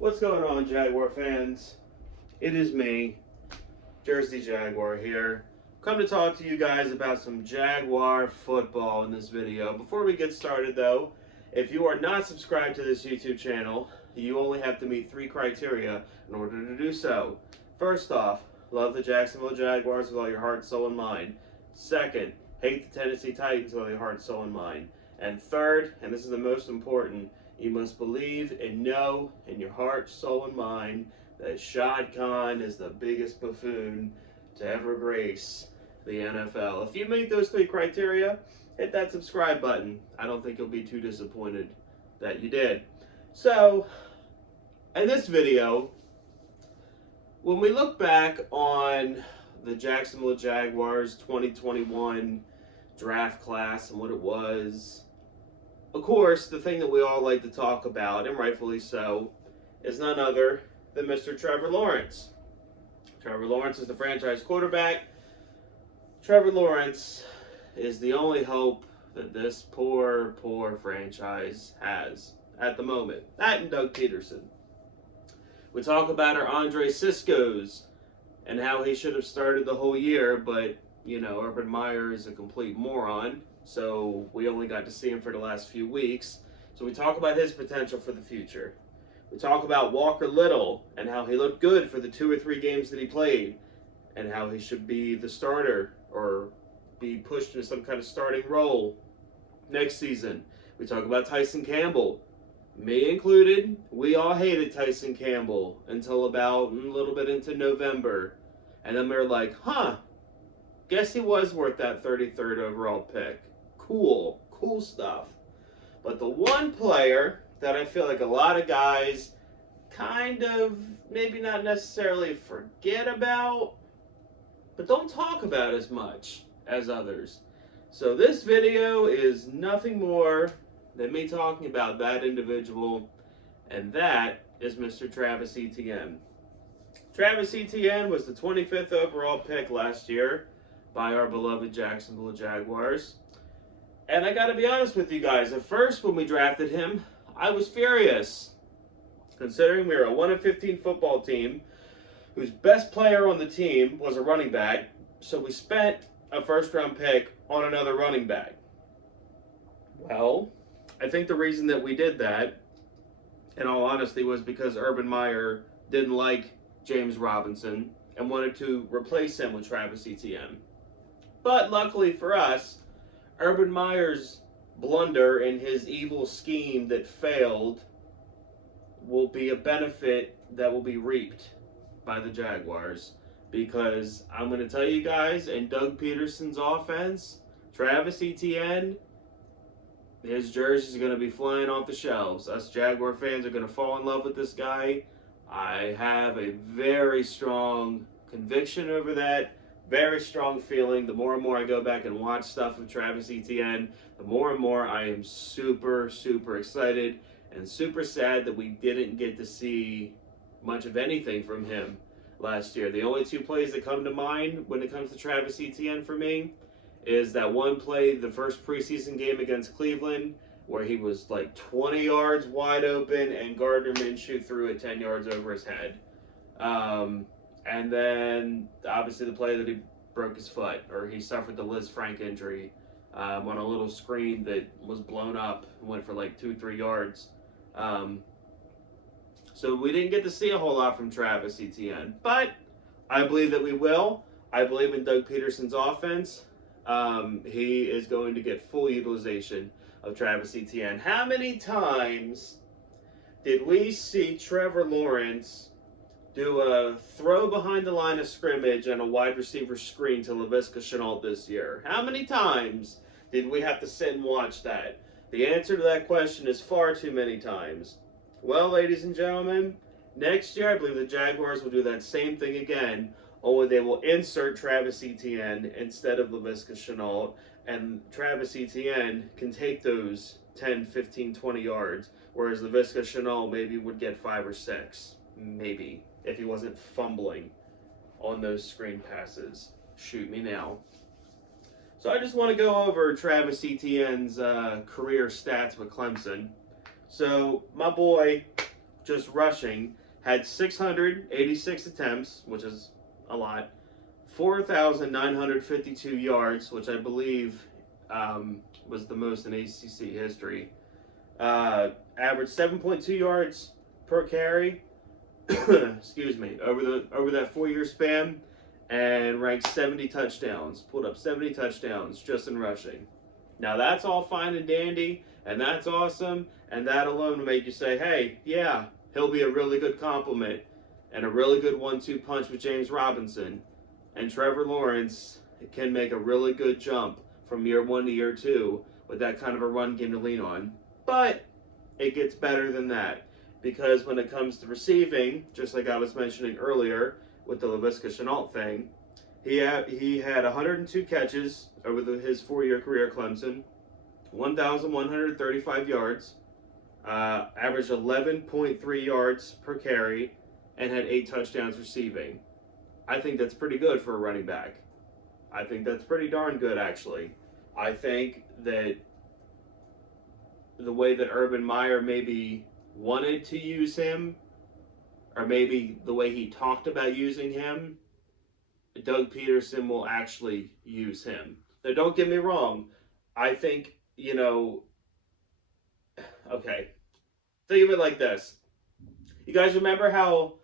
What's going on, Jaguar fans? It is me, Jersey Jaguar here. Come to talk to you guys about some Jaguar football in this video. Before we get started though, if you are not subscribed to this YouTube channel, you only have to meet 3 criteria in order to do so. First off, love the Jacksonville Jaguars with all your heart, soul, and mind. Second, hate the Tennessee Titans with all your heart, soul, and mind. And third, and this is the most important, you must believe and know in your heart, soul, and mind that Shad Khan is the biggest buffoon to ever grace the NFL. If you meet those 3 criteria, hit that subscribe button. I don't think you'll be too disappointed that you did. So, in this video, when we look back on the Jacksonville Jaguars 2021 draft class and what it was, of course, the thing that we all like to talk about, and rightfully so, is none other than Mr. Trevor Lawrence. Trevor Lawrence is the franchise quarterback. Trevor Lawrence is the only hope that this poor franchise has at the moment. That and Doug Peterson. We talk about our Andre Cisco's and how he should have started the whole year, but, you know, Urban Meyer is a complete moron, so we only got to see him for the last few weeks. So we talk about his potential for the future. We talk about Walker Little and how he looked good for the 2 or 3 games that he played and how he should be the starter or be pushed into some kind of starting role next season. We talk about Tyson Campbell. Me included, we all hated Tyson Campbell until about a little bit into November. And then we were like, guess he was worth that 33rd overall pick. Cool stuff. But the one player that I feel like a lot of guys kind of maybe not necessarily forget about, but don't talk about as much as others. So this video is nothing more than me talking about that individual, and that is Mr. Travis Etienne. Travis Etienne was the 25th overall pick last year by our beloved Jacksonville Jaguars. And I gotta be honest with you guys, at first when we drafted him, I was furious. Considering we were a 1-15 football team whose best player on the team was a running back, so we spent a first-round pick on another running back. Well, I think the reason that we did that, in all honesty, was because Urban Meyer didn't like James Robinson and wanted to replace him with Travis Etienne. But luckily for us, Urban Meyer's blunder and his evil scheme that failed will be a benefit that will be reaped by the Jaguars. Because I'm going to tell you guys, in Doug Peterson's offense, Travis Etienne, his jersey is going to be flying off the shelves. Us Jaguar fans are going to fall in love with this guy. I have a very strong conviction over that. Very strong feeling. The more and more I go back and watch stuff of Travis Etienne, the more and more I am super excited and super sad that we didn't get to see much of anything from him last year. The only 2 plays that come to mind when it comes to Travis Etienne for me is that one play, the first preseason game against Cleveland, where he was like 20 yards wide open and Gardner Minshew threw it 10 yards over his head. And then, obviously, the play that he broke his foot, or he suffered the Liz Frank injury on a little screen that was blown up and went for like 2-3 yards. So we didn't get to see a whole lot from Travis Etienne, but I believe that we will. I believe in Doug Peterson's offense. He is going to get full utilization of Travis Etienne. How many times did we see Trevor Lawrence do a throw behind the line of scrimmage and a wide receiver screen to Laviska Shenault this year? How many times did we have to sit and watch that? The answer to that question is far too many times. Well, ladies and gentlemen, next year I believe the Jaguars will do that same thing again, only they will insert Travis Etienne instead of Laviska Shenault, and Travis Etienne can take those 10, 15, 20 yards, whereas Laviska Shenault maybe would get 5 or 6, maybe, if he wasn't fumbling on those screen passes. Shoot me now. So I just want to go over Travis Etienne's career stats with Clemson. So my boy just rushing, had 686 attempts, which is a lot, 4,952 yards, which I believe was the most in ACC history. Averaged 7.2 yards per carry, excuse me, over that 4-year span, and ranked 70 touchdowns. Pulled up 70 touchdowns just in rushing. Now that's all fine and dandy, and that's awesome, and that alone will make you say, hey, yeah, he'll be a really good compliment and a really good 1-2 punch with James Robinson. And Trevor Lawrence can make a really good jump from year 1 to year 2 with that kind of a run game to lean on. But it gets better than that, because when it comes to receiving, just like I was mentioning earlier with the Laviska Shenault thing, he had 102 catches over his 4-year career at Clemson, 1,135 yards, averaged 11.3 yards per carry, and had 8 touchdowns receiving. I think that's pretty good for a running back. I think that's pretty darn good, actually. I think that the way that Urban Meyer maybe wanted to use him, or maybe the way he talked about using him, Doug Peterson will actually use him. Now, don't get me wrong. I think, okay, think of it like this. You guys remember how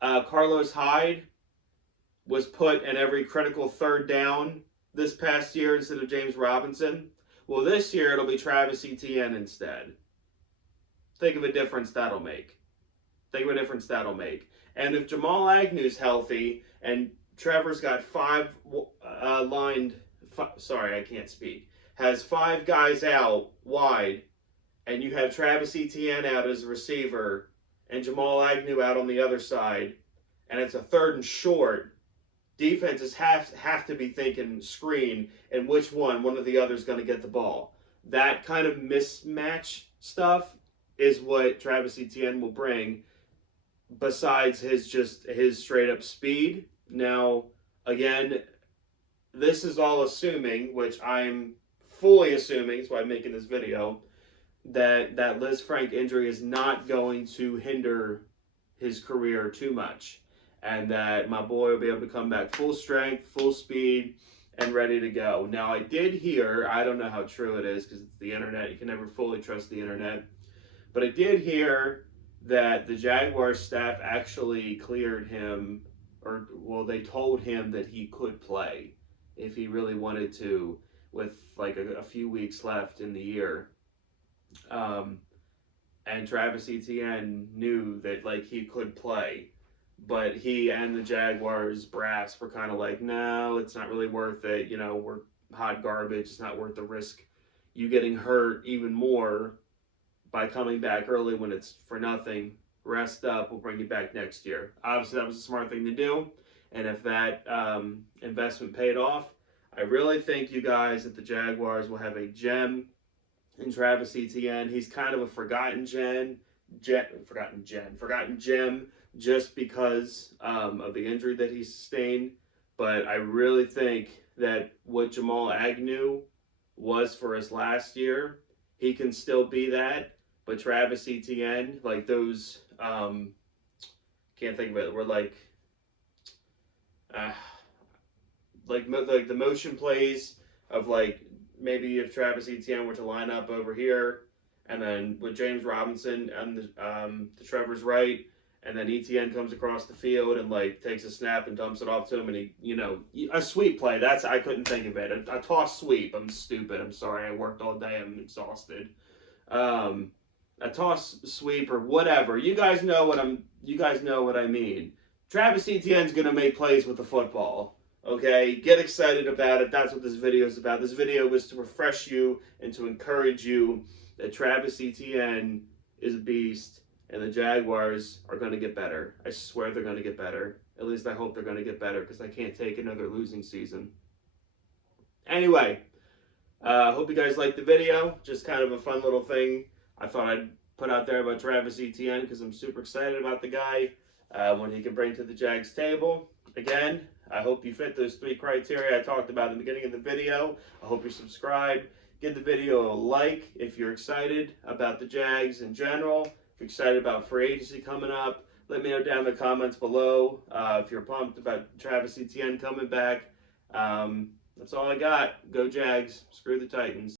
Carlos Hyde was put in every critical third down this past year instead of James Robinson? Well, this year it'll be Travis Etienne instead. Think of a difference that'll make. Think of a difference that'll make. And if Jamal Agnew's healthy and Trevor's got has 5 guys out wide, and you have Travis Etienne out as a receiver and Jamal Agnew out on the other side, and it's a 3rd and short, defenses have to be thinking screen and which one of the other is going to get the ball. That kind of mismatch stuff is what Travis Etienne will bring, besides his straight up speed. Now, again, this is all assuming, which I'm fully assuming, that's why I'm making this video, that Liz Frank injury is not going to hinder his career too much, and that my boy will be able to come back full strength, full speed, and ready to go. Now, I did hear, I don't know how true it is because it's the internet, you can never fully trust the internet, but I did hear that the Jaguars staff actually cleared him, or, well, they told him that he could play if he really wanted to, with like a few weeks left in the year. And Travis Etienne knew that like he could play, but he and the Jaguars brass were kind of like, no, it's not really worth it. We're hot garbage. It's not worth the risk. You getting hurt even more by coming back early when it's for nothing. Rest up. We'll bring you back next year. Obviously, that was a smart thing to do. And if that investment paid off, I really think you guys at the Jaguars will have a gem in Travis Etienne. He's kind of a forgotten gem just because of the injury that he sustained. But I really think that what Jamal Agnew was for us last year, he can still be that. But Travis Etienne, like those, can't think of it. We're like the motion plays of like maybe if Travis Etienne were to line up over here, and then with James Robinson and the Trevor's right, and then Etienne comes across the field and like takes a snap and dumps it off to him, and he, a sweep play. That's, I couldn't think of it. A toss sweep. I'm stupid. I'm sorry. I worked all day. I'm exhausted. A toss sweep or whatever. You guys know what I mean. Travis Etienne's gonna make plays with the football. Okay, get excited about it. That's what this video is about. This video was to refresh you and to encourage you that Travis Etienne is a beast, and the Jaguars are going to get better. I swear they're going to get better. At least I hope they're going to get better, because I can't take another losing season. Anyway, hope you guys liked the video. Just kind of a fun little thing I thought I'd put out there about Travis Etienne, because I'm super excited about the guy, when he can bring to the Jags table. Again, I hope you fit those 3 criteria I talked about in the beginning of the video. I hope you're subscribed. Give the video a like if you're excited about the Jags in general. If you're excited about free agency coming up. Let me know down in the comments below if you're pumped about Travis Etienne coming back. That's all I got. Go Jags. Screw the Titans.